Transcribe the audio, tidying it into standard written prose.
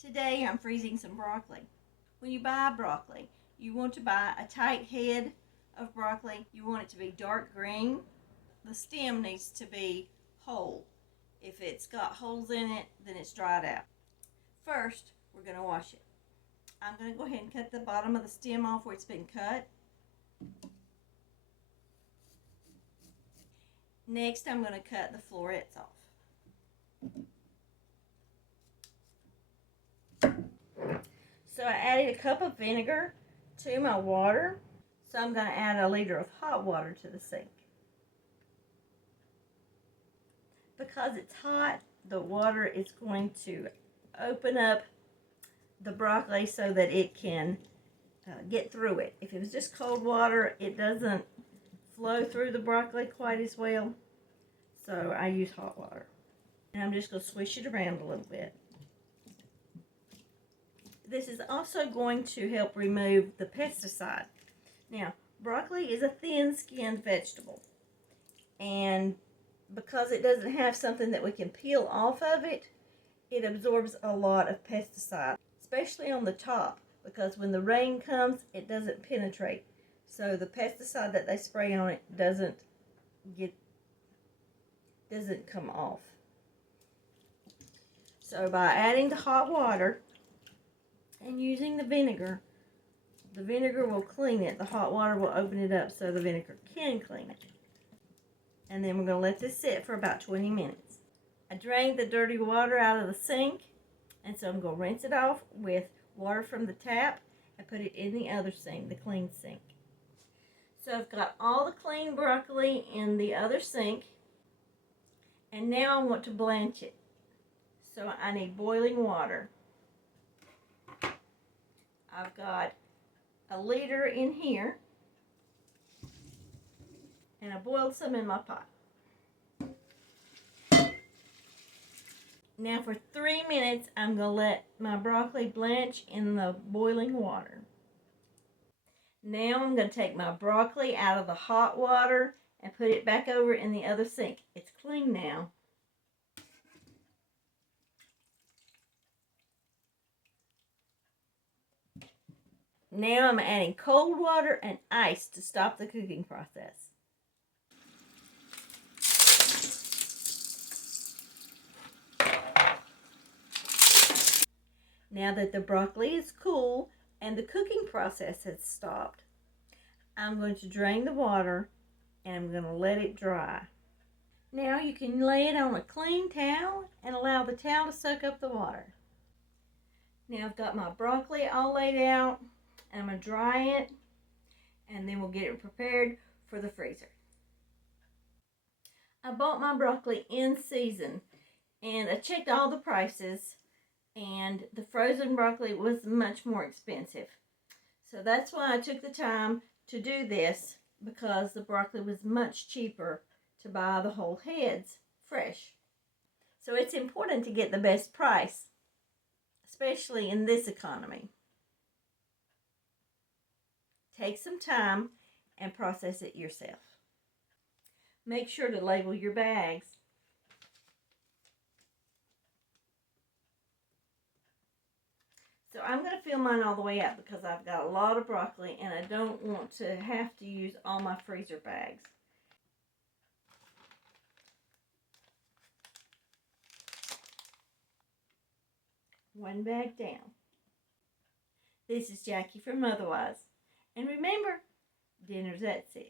Today I'm freezing some broccoli. When you buy broccoli, you want to buy a tight head of broccoli. You want it to be dark green. The stem needs to be whole. If it's got holes in it, then it's dried out. First, we're going to wash it. I'm going to go ahead and cut the bottom of the stem off where it's been cut. Next, I'm going to cut the florets off. So I added a cup of vinegar to my water. So I'm going to add a liter of hot water to the sink. Because it's hot, the water is going to open up the broccoli so that it can get through it. If it was just cold water, it doesn't flow through the broccoli quite as well. So I use hot water. And I'm just going to swish it around a little bit. This is also going to help remove the pesticide. Now, broccoli is a thin-skinned vegetable. And because it doesn't have something that we can peel off of it, it absorbs a lot of pesticide, especially on the top, because when the rain comes, it doesn't penetrate. So the pesticide that they spray on it doesn't come off. So by adding the hot water and using the vinegar will clean it. The hot water will open it up so the vinegar can clean it. And then we're going to let this sit for about 20 minutes. I drained the dirty water out of the sink, and so I'm going to rinse it off with water from the tap and put it in the other sink, the clean sink. So I've got all the clean broccoli in the other sink, and now I want to blanch it. So I need boiling water. I've got a liter in here, and I boiled some in my pot. Now for 3 minutes, I'm going to let my broccoli blanch in the boiling water. Now I'm going to take my broccoli out of the hot water and put it back over in the other sink. It's clean now. Now I'm adding cold water and ice to stop the cooking process. Now that the broccoli is cool and the cooking process has stopped, I'm going to drain the water and I'm going to let it dry. Now you can lay it on a clean towel and allow the towel to soak up the water. Now I've got my broccoli all laid out, and I'm going to dry it, and then we'll get it prepared for the freezer. I bought my broccoli in season, and I checked all the prices, and the frozen broccoli was much more expensive. So that's why I took the time to do this, because the broccoli was much cheaper to buy the whole heads fresh. So it's important to get the best price, especially in this economy. Take some time and process it yourself. Make sure to label your bags. So I'm going to fill mine all the way up because I've got a lot of broccoli and I don't want to have to use all my freezer bags. One bag down. This is Jackie from Otherwise. And remember, dinner's at 6.